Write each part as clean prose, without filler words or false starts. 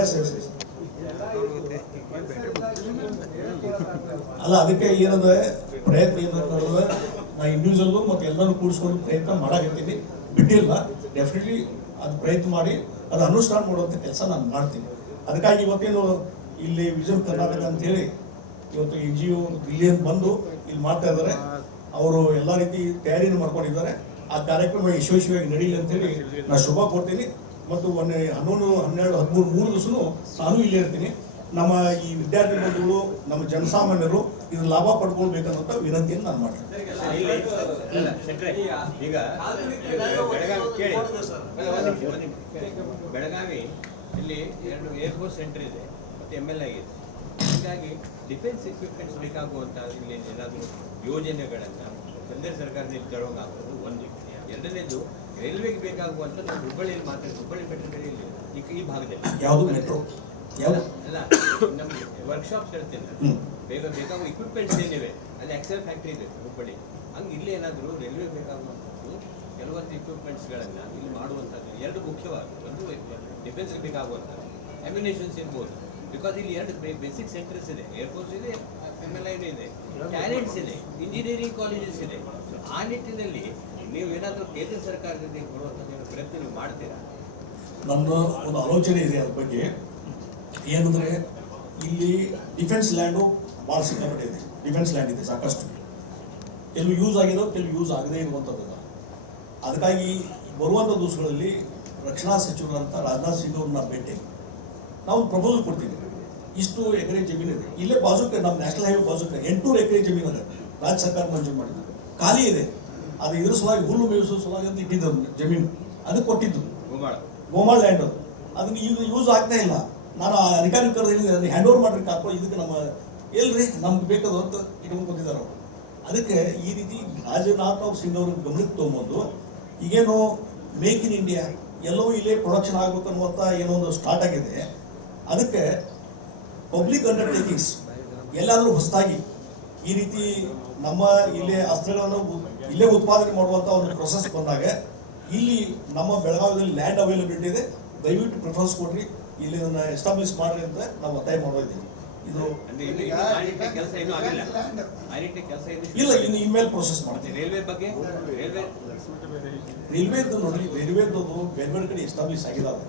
S S S ಅಲ್ಲ ಅದಕ್ಕೆ ಏನಂದ್ರೆ ಪ್ರಯತ್ನ ಏನಂದ್ರೆ ನಾ ಇಂಡಿವಿಜುವಲ್ ಮತ್ತು ಎಲ್ಲರೂ ಕೂಡಿಸ್ಕೊಂಡು ಪ್ರಯತ್ನ ಮಾಡಾಕತ್ತೀನಿ, ಬಿಟ್ಟಿಲ್ಲ. ಡೆಫಿನೆಟ್ಲಿ ಅದು ಪ್ರಯತ್ನ ಮಾಡಿ ಅದು ಅನುಷ್ಠಾನ ಮಾಡುವಂಥ ಕೆಲಸ ನಾನು ಮಾಡ್ತೀನಿ. ಅದಕ್ಕಾಗಿ ಇವತ್ತೇನು ಇಲ್ಲಿ ವಿಜನ್ ಕರ್ನಾಟಕ ಅಂತ ಹೇಳಿ ಇವತ್ತು NGO ಇಲ್ಲಿಂದ ಬಂದು ಇಲ್ಲಿ ಮಾಡ್ತಾ ಇದ್ದಾರೆ. ಅವರು ಎಲ್ಲ ರೀತಿ ತಯಾರಿಯನ್ನು ಮಾಡ್ಕೊಂಡಿದ್ದಾರೆ. ಆ ಕಾರ್ಯಕ್ರಮ ಯಶಸ್ವಿಯಾಗಿ ನಡೀಲಿ ಅಂತೇಳಿ ನಾನು ಶುಭ ಕೊಡ್ತೀನಿ. ಮತ್ತು 11, 12, 13 ದಿವಸನೂ ನಾನು ಇಲ್ಲೇ ಇರ್ತೀನಿ. ನಮ್ಮ ಈ ವಿದ್ಯಾರ್ಥಿ ಬಂಧುಗಳು, ನಮ್ಮ ಜನಸಾಮಾನ್ಯರು ಇದ್ರ ಲಾಭ ಪಡ್ಕೊಳ್ಬೇಕನ್ನೋಂಥ ವಿನಂತಿಯನ್ನು ನಾನು ಮಾಡ್ತೀನಿ. ಈಗ ಬೆಳಗಾವಿ ಇಲ್ಲಿ 2 ಏರ್ಫೋರ್ಸ್ ಸೆಂಟರ್ ಇದೆ ಮತ್ತು ML ಆಗಿದೆ. ಹೀಗಾಗಿ ಡಿಫೆನ್ಸ್ ಎಕ್ವಿಪ್ಮೆಂಟ್ಸ್ ಬೇಕಾಗುವಂಥ ಇಲ್ಲಿ ಏನಾದರೂ ಯೋಜನೆಗಳನ್ನು ಕೇಂದ್ರ ಸರ್ಕಾರದಲ್ಲಿ ತರೋಂಗಾಗೋದು ಒಂದು. ಎರಡನೇದು ರೈಲ್ವೆಗೆ ಬೇಕಾಗುವಂಥ ನಾವು ಹುಬ್ಬಳ್ಳಿಯಲ್ಲಿ ಮಾತ್ರ, ಹುಬ್ಬಳ್ಳಿ ಮೆಟ್ರೋ ಇಲ್ಲಿ ಈ ಭಾಗದಲ್ಲಿ ಯಾವುದು ಮೆಟ್ರೋ ಅಲ್ಲ, ನಮಗೆ ವರ್ಕ್ಶಾಪ್ಸ್ ಹೇಳ್ತೀನಿ, ಬೇಕಾಗುವ ಇಕ್ವಿಪ್ಮೆಂಟ್ಸ್ ಏನಿವೆ ಅಲ್ಲಿ ಎಕ್ಸೆಲ್ ಫ್ಯಾಕ್ಟ್ರಿ ಇದೆ ಹುಬ್ಬಳ್ಳಿ. ಹಂಗೆ ಇಲ್ಲಿ ಏನಾದರೂ ರೈಲ್ವೆ ಬೇಕಾಗುವಂಥದ್ದು ಕೆಲವೊಂದು ಇಕ್ವಿಪ್ಮೆಂಟ್ಸ್ಗಳನ್ನು ಇಲ್ಲಿ ಮಾಡುವಂಥದ್ದು 2 ಮುಖ್ಯವಾಗಿ. ಒಂದು ಡಿಫೆನ್ಸ್ಗೆ ಬೇಕಾಗುವಂಥದ್ದು ಅಮ್ಯುನೇಷನ್ಸ್ ಇರ್ಬೋದು, ಬಿಕಾಸ್ ಇಲ್ಲಿ 2 ಬೇಸಿಕ್ ಸೆಂಟರ್ಸ್ ಇದೆ, ಏರ್ಫೋರ್ಸ್ ಇದೆ, MLI ಇದೆ, ಟ್ಯಾಲೆಂಟ್ಸ್ ಇದೆ, ಇಂಜಿನಿಯರಿಂಗ್ ಕಾಲೇಜಸ್ ಇದೆ. ಆ ನಿಟ್ಟಿನಲ್ಲಿ ನೀವು ಏನಾದರೂ ಕೇಂದ್ರ ಸರ್ಕಾರದಿಂದ ಕೊಡುವಂಥ ಪ್ರಯತ್ನ ನೀವು ಮಾಡ್ತೀರಾ? ನನ್ನ ಒಂದು ಆಲೋಚನೆ ಇದೆ ಅದ್ರ ಬಗ್ಗೆ. ಏನಂದರೆ ಇಲ್ಲಿ ಡಿಫೆನ್ಸ್ ಲ್ಯಾಂಡು ಭಾಳ ಸಿಕ್ಕಾಪಟ್ಟೆ ಇದೆ. ಡಿಫೆನ್ಸ್ ಲ್ಯಾಂಡ್ ಇದೆ ಸಾಕಷ್ಟು. ಕೆಲವು ಯೂಸ್ ಆಗಿರೋ, ಕೆಲವು ಯೂಸ್ ಆಗದೇ ಇರುವಂಥದ್ದು. ಅದಕ್ಕಾಗಿ ಬರುವಂಥ ದಿವಸಗಳಲ್ಲಿ ರಕ್ಷಣಾ ಸಚಿವರಂತ ರಾಜನಾಥ್ ಸಿಂಗ್ ಅವ್ರನ್ನ ಭೇಟಿ ನಾವು ಪ್ರಪೋಸಲ್ ಕೊಡ್ತೀವಿ. ಇಷ್ಟು ಎಕರೆ ಜಮೀನಿದೆ ಇಲ್ಲೇ ಬಾಜುಕ್ಕೆ, ನಮ್ಮ ನ್ಯಾಷನಲ್ ಹೈವೇ ಬಾಜುಕ್ಕೆ 800 ಎಕರೆ ಜಮೀನು ಇದೆ, ರಾಜ್ಯ ಸರ್ಕಾರ ಮಂಜೂರು ಮಾಡಿದ್ದು, ಖಾಲಿ ಇದೆ. ಅದು ಇದ್ರ ಸಲುವಾಗಿ ಹುಲ್ಲು ಮೇಯಿಸೋ ಸಲುವಾಗಿ ಅಂತ ಇಟ್ಟಿದ್ದು ಜಮೀನು, ಅದಕ್ಕೆ ಕೊಟ್ಟಿದ್ದು ಗೋಮಾಳ್ ಲ್ಯಾಂಡ್. ಅದನ್ನ ಈಗ ಯೂಸ್ ಆಗ್ತಾ ಇಲ್ಲ. ನಾನು ಅಧಿಕಾರಿ ಕರೆದಲ್ಲಿ ಅದನ್ನ ಹ್ಯಾಂಡ್ ಓವರ್ ಮಾಡ್ಲಿಕ್ಕೆ ಹಾಕೋ ಇದಕ್ಕೆ ನಮ್ಮ ಎಲ್ರಿ ನಮ್ಗೆ ಬೇಕಾದ ಅಂತ ಇಟ್ಕೊಂಡು ಬಂದಿದ್ದಾರೆ ಅವರು. ಅದಕ್ಕೆ ಈ ರೀತಿ ರಾಜನಾಥ್ ಸಿಂಗ್ ಅವ್ರ ಗಮನಕ್ಕೆ ತೊಗೊಂಬಂದು ಈಗೇನು ಮೇಕ್ ಇನ್ ಇಂಡಿಯಾ ಎಲ್ಲವೂ ಇಲ್ಲೇ ಪ್ರೊಡಕ್ಷನ್ ಆಗ್ಬೇಕು ಅನ್ನುವಂಥ ಏನೋ ಒಂದು ಸ್ಟಾರ್ಟ್ ಆಗಿದೆ. ಅದಕ್ಕೆ ಪಬ್ಲಿಕ್ ಅಂಡರ್ಟೇಕಿಂಗ್ಸ್ ಎಲ್ಲಾದರೂ ಹೊಸದಾಗಿ ಈ ರೀತಿ ನಮ್ಮ ಇಲ್ಲೇ ಅಸ್ತ್ರಗಳನ್ನು ಇಲ್ಲೇ ಉತ್ಪಾದನೆ ಮಾಡುವಂಥ ಒಂದು ಪ್ರೊಸೆಸ್ ಬಂದಾಗ ಇಲ್ಲಿ ನಮ್ಮ ಬೆಳಗಾವಿಯಲ್ಲಿ ಲ್ಯಾಂಡ್ ಅವೈಲಬಿಲಿಟಿ ಇದೆ, ದಯವಿಟ್ಟು ಪ್ರಿಫರೆನ್ಸ್ ಕೊಡ್ರಿ, ಇಲ್ಲಿ ಇದನ್ನು ಎಸ್ಟಾಬ್ಲಿಷ್ ಮಾಡ್ರಿ ಅಂತ ನಾವು ಒತ್ತಾಯ ಮಾಡೋದಿದ್ದೀವಿ. ಇದು ಇಲ್ಲ, ಇನ್ನು ಇಮೇಲ್ ಪ್ರೊಸೆಸ್ ಮಾಡ್ತೀವಿ. ರೈಲ್ವೇದು ನೋಡಿ, ರೈಲ್ವೇದು ಬೇರೆ ಬೇರೆ ಕಡೆ ಎಸ್ಟಾಬ್ಲಿಷ್ ಆಗಿದ್ದಾವೆ.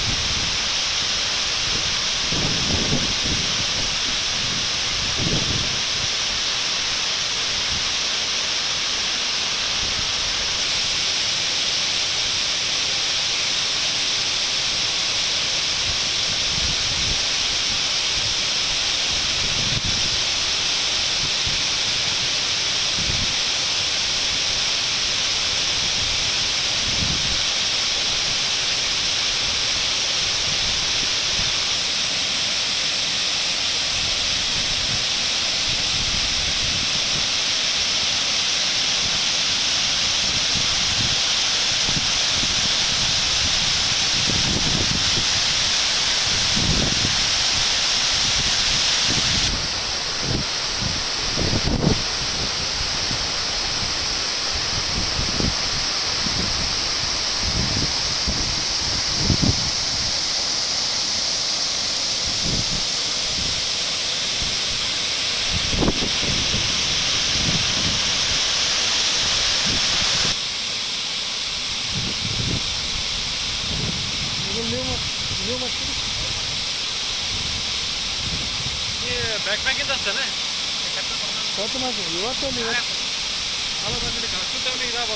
ಬ್ಯಾಕ್ಪ್ಯಾಕಿಂದ ಅಷ್ಟೇ ಇವತ್ತು ಅಲ್ಲ ಬಂದಿಲ್ಲ ಕಳ್ಸ್ಕೊತೇವೆ ಇದಾಗ